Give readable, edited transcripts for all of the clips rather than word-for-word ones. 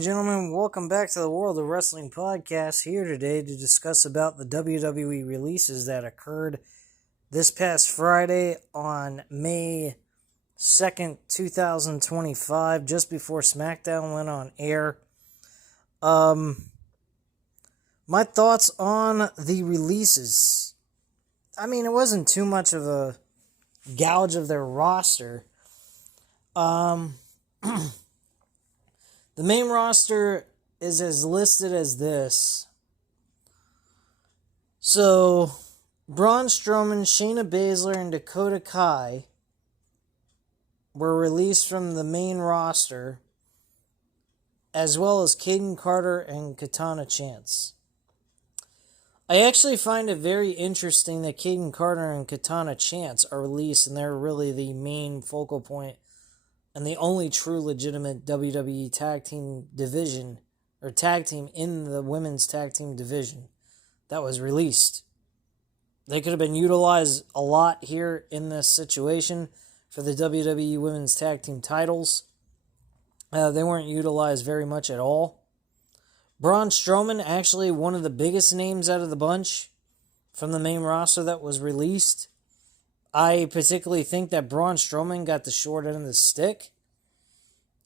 Gentlemen, welcome back to the World of Wrestling podcast. Here today to discuss about the WWE releases that occurred this past Friday on May 2nd, 2025, just before SmackDown went on air. My thoughts on the releases. I mean, it wasn't too much of a gouge of their roster. The main roster is as listed as this. So, Braun Strowman, Shayna Baszler, and Dakota Kai were released from the main roster, as well as Kaden Carter and Katana Chance. I actually find it very interesting that Kaden Carter and Katana Chance are released, and they're really the main focal point and the only true legitimate WWE tag team division, or tag team in the women's tag team division, that was released. They could have been utilized a lot here in this situation for the WWE women's tag team titles. They weren't utilized very much at all. Braun Strowman, actually one of the biggest names out of the bunch from the main roster that was released. I particularly think that Braun Strowman got the short end of the stick.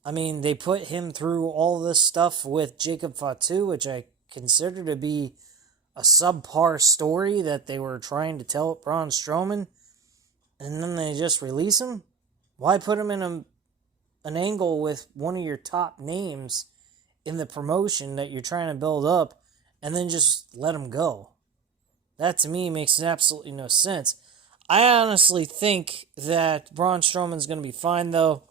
I mean, they put him through all this stuff with Jacob Fatu, which I consider to be a subpar story that they were trying to tell Braun Strowman, and then they just release him? Why put him in an angle with one of your top names in the promotion that you're trying to build up, and then just let him go? That, to me, makes absolutely no sense. I honestly think that Braun Strowman's going to be fine, though.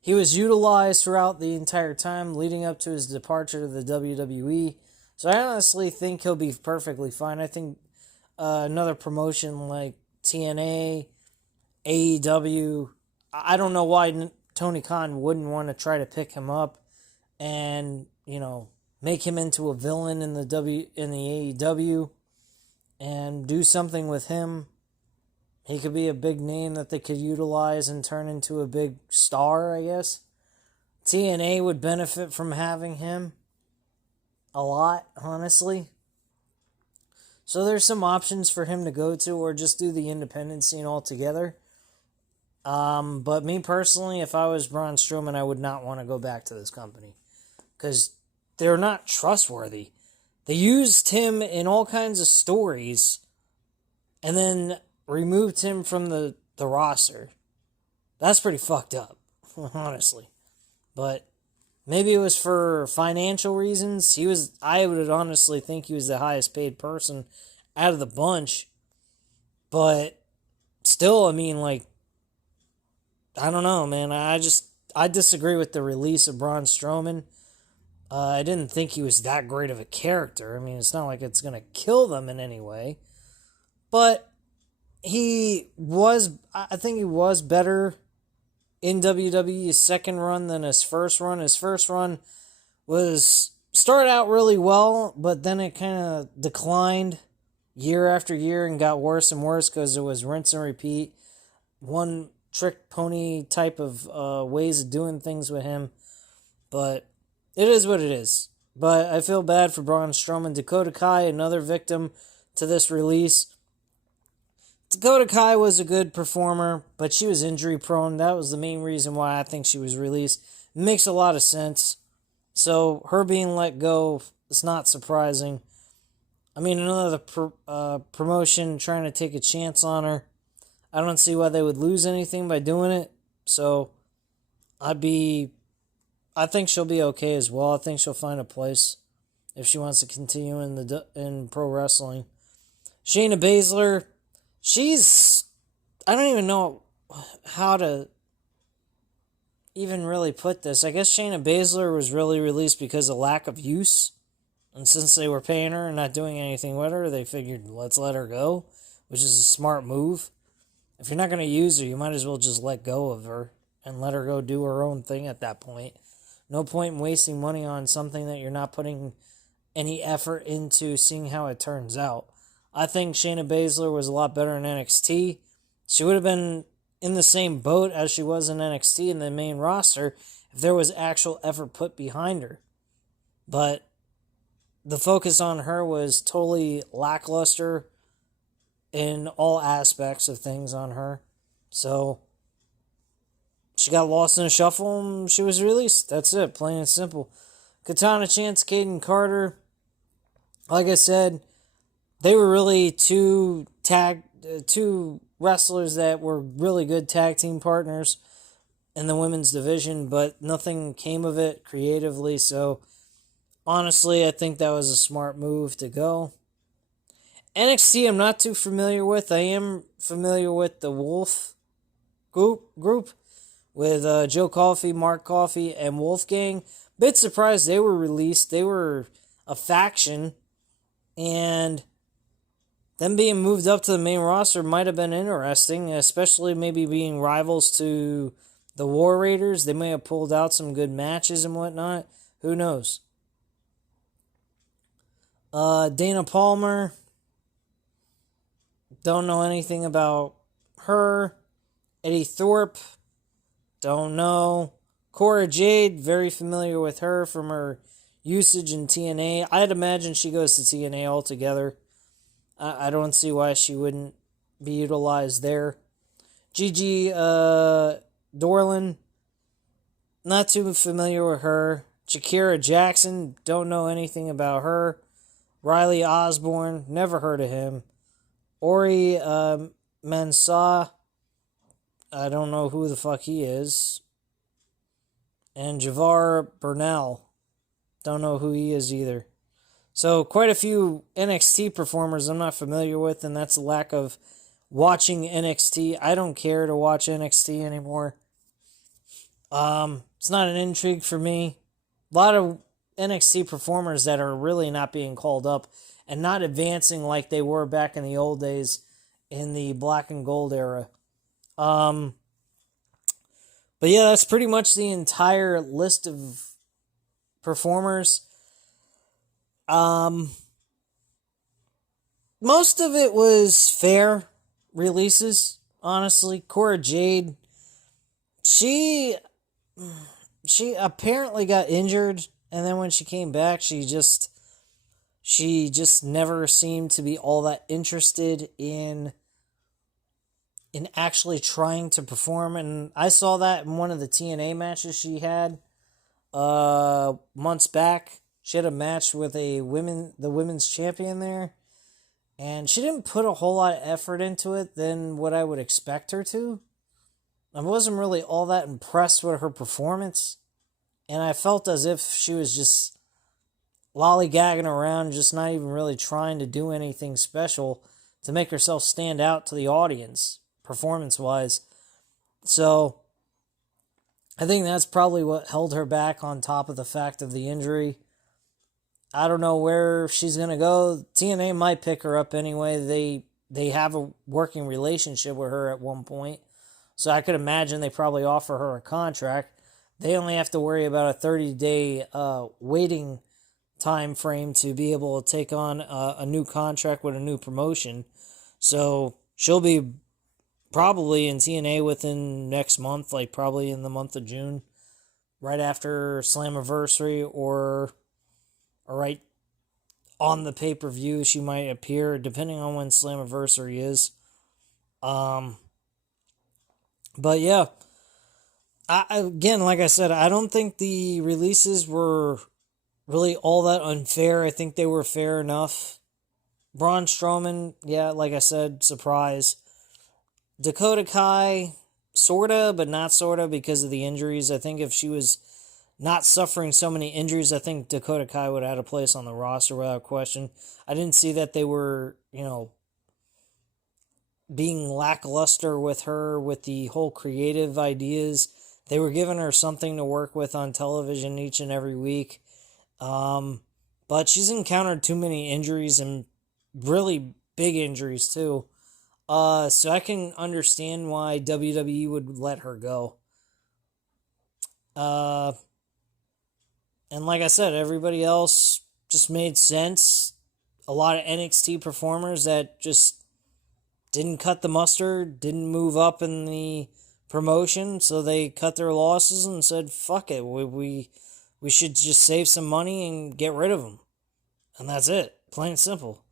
He was utilized throughout the entire time leading up to his departure to the WWE. So I honestly think he'll be perfectly fine. I think another promotion like TNA, AEW, I don't know why Tony Khan wouldn't want to try to pick him up and, make him into a villain in the AEW and do something with him. He could be a big name that they could utilize and turn into a big star, I guess. TNA would benefit from having him a lot, honestly. So there's some options for him to go to, or just do the independent scene altogether. But me personally, if I was Braun Strowman, I would not want to go back to this company, because they're not trustworthy. They used him in all kinds of stories and then removed him from the roster. That's pretty fucked up, honestly. But maybe it was for financial reasons. I would honestly think he was the highest paid person out of the bunch. But still, I mean, I don't know, man. I disagree with the release of Braun Strowman. I didn't think he was that great of a character. I mean, it's not like it's going to kill them in any way. But I think he was better in WWE's second run than his first run. His first run started out really well, but then it kind of declined year after year and got worse and worse because it was rinse and repeat. One trick pony type of ways of doing things with him. But it is what it is. But I feel bad for Braun Strowman. Dakota Kai, another victim to this release. Dakota Kai was a good performer, but she was injury prone. That was the main reason why I think she was released. It makes a lot of sense. So her being let go is not surprising. I mean, another promotion trying to take a chance on her. I don't see why they would lose anything by doing it. So I think she'll be okay as well. I think she'll find a place if she wants to continue in pro wrestling. Shayna Baszler, I don't even know how to even really put this. I guess Shayna Baszler was really released because of lack of use. And since they were paying her and not doing anything with her, they figured, let's let her go, which is a smart move. If you're not going to use her, you might as well just let go of her and let her go do her own thing at that point. No point in wasting money on something that you're not putting any effort into seeing how it turns out. I think Shayna Baszler was a lot better in NXT. She would have been in the same boat as she was in NXT in the main roster if there was actual effort put behind her. But the focus on her was totally lackluster in all aspects of things on her. So she got lost in the shuffle and she was released. That's it, plain and simple. Katana Chance, Kaden Carter, like I said, they were really two wrestlers that were really good tag team partners in the women's division, but nothing came of it creatively. So honestly, I think that was a smart move to go. NXT, I'm not too familiar with. I am familiar with the Wolf group with Joe Coffey, Mark Coffey, and Wolfgang. Bit surprised they were released. They were a faction, and them being moved up to the main roster might have been interesting, especially maybe being rivals to the War Raiders. They may have pulled out some good matches and whatnot. Who knows? Dana Palmer, don't know anything about her. Eddie Thorpe, don't know. Cora Jade, very familiar with her from her usage in TNA. I'd imagine she goes to TNA altogether. I don't see why she wouldn't be utilized there. Gigi Dorland, not too familiar with her. Shakira Jackson, don't know anything about her. Riley Osborne, never heard of him. Ori Mensah, I don't know who the fuck he is. And Javar Burnell, don't know who he is either. So quite a few NXT performers I'm not familiar with, and that's a lack of watching NXT. I don't care to watch NXT anymore. It's not an intrigue for me. A lot of NXT performers that are really not being called up and not advancing like they were back in the old days in the black and gold era. But yeah, that's pretty much the entire list of performers. Most of it was fair releases, honestly. Cora Jade, she apparently got injured, and then when she came back, she just never seemed to be all that interested in actually trying to perform. And I saw that in one of the TNA matches she had months back. She had a match with the women's champion there, and she didn't put a whole lot of effort into it than what I would expect her to. I wasn't really all that impressed with her performance, and I felt as if she was just lollygagging around, just not even really trying to do anything special to make herself stand out to the audience, performance-wise. So I think that's probably what held her back, on top of the fact of the injury. I don't know where she's going to go. TNA might pick her up anyway. They have a working relationship with her at one point. So I could imagine they probably offer her a contract. They only have to worry about a 30-day waiting time frame to be able to take on a new contract with a new promotion. So she'll be probably in TNA within next month, like probably in the month of June, right after Slammiversary or right on the pay-per-view. She might appear, depending on when Slammiversary is. But yeah, again, like I said, I don't think the releases were really all that unfair. I think they were fair enough. Braun Strowman, yeah, like I said, surprise. Dakota Kai, sorta, but not sorta because of the injuries. I think if she was not suffering so many injuries, I think Dakota Kai would have had a place on the roster without question. I didn't see that they were, being lackluster with her with the whole creative ideas. They were giving her something to work with on television each and every week. But she's encountered too many injuries, and really big injuries too. So I can understand why WWE would let her go. And like I said, everybody else just made sense. A lot of NXT performers that just didn't cut the mustard, didn't move up in the promotion, so they cut their losses and said, fuck it, we should just save some money and get rid of them. And that's it. Plain and simple.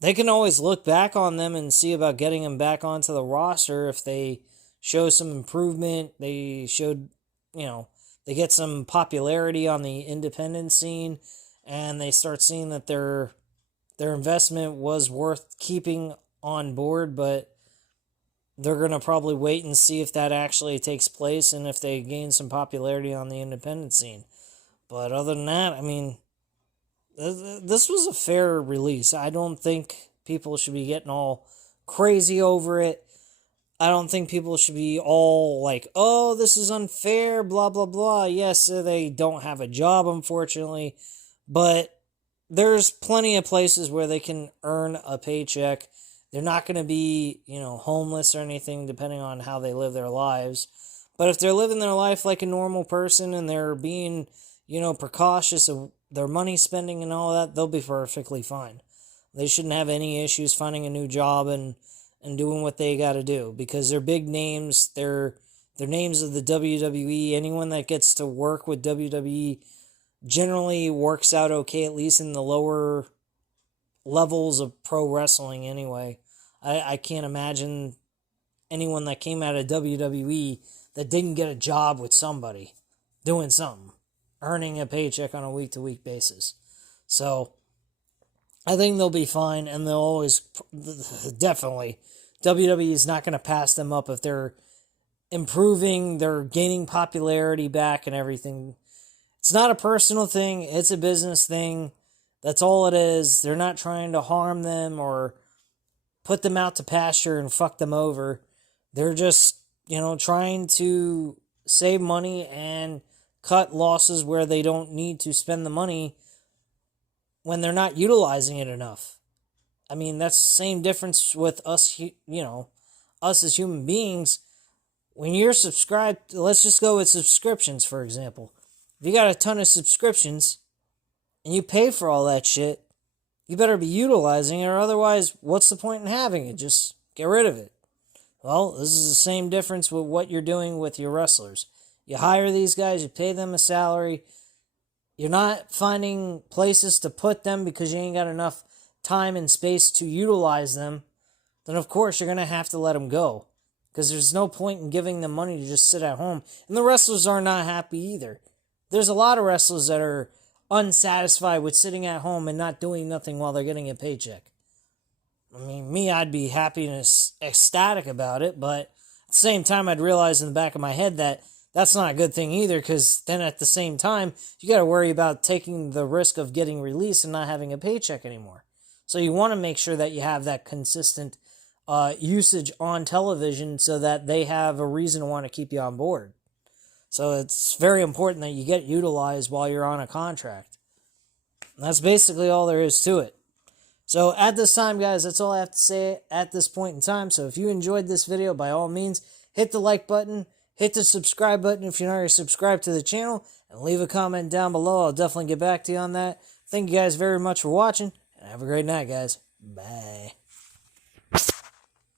They can always look back on them and see about getting them back onto the roster if they show some improvement. They showed, they get some popularity on the independent scene, and they start seeing that their investment was worth keeping on board, but they're going to probably wait and see if that actually takes place and if they gain some popularity on the independent scene. But other than that, I mean, this was a fair release. I don't think people should be getting all crazy over it. I don't think people should be all like, oh, this is unfair, blah, blah, blah. Yes, they don't have a job, unfortunately, but there's plenty of places where they can earn a paycheck. They're not going to be, homeless or anything, depending on how they live their lives. But if they're living their life like a normal person and they're being, precautious of their money spending and all that, they'll be perfectly fine. They shouldn't have any issues finding a new job and doing what they got to do, because they're big names. They're names of the WWE. Anyone that gets to work with WWE generally works out okay, at least in the lower levels of pro wrestling anyway. I can't imagine anyone that came out of WWE that didn't get a job with somebody doing something, earning a paycheck on a week-to-week basis. So I think they'll be fine, and they'll always, definitely, WWE is not going to pass them up if they're improving, they're gaining popularity back and everything. It's not a personal thing, it's a business thing. That's all it is. They're not trying to harm them or put them out to pasture and fuck them over. They're just, trying to save money and cut losses where they don't need to spend the money when they're not utilizing it enough. I mean, that's the same difference with us, us as human beings. When you're subscribed, let's just go with subscriptions, for example. If you got a ton of subscriptions and you pay for all that shit, you better be utilizing it, or otherwise, what's the point in having it? Just get rid of it. Well, this is the same difference with what you're doing with your wrestlers. You hire these guys, you pay them a salary, you're not finding places to put them because you ain't got enough time and space to utilize them, then of course you're going to have to let them go. Because there's no point in giving them money to just sit at home. And the wrestlers are not happy either. There's a lot of wrestlers that are unsatisfied with sitting at home and not doing nothing while they're getting a paycheck. I mean, me, I'd be happy and ecstatic about it, but at the same time, I'd realize in the back of my head that that's not a good thing either, because then at the same time, you got to worry about taking the risk of getting released and not having a paycheck anymore. So you want to make sure that you have that consistent usage on television so that they have a reason to want to keep you on board. So it's very important that you get utilized while you're on a contract. And that's basically all there is to it. So at this time, guys, that's all I have to say at this point in time. So if you enjoyed this video, by all means, hit the like button, hit the subscribe button if you're not already subscribed to the channel, and leave a comment down below. I'll definitely get back to you on that. Thank you guys very much for watching, and have a great night, guys. Bye.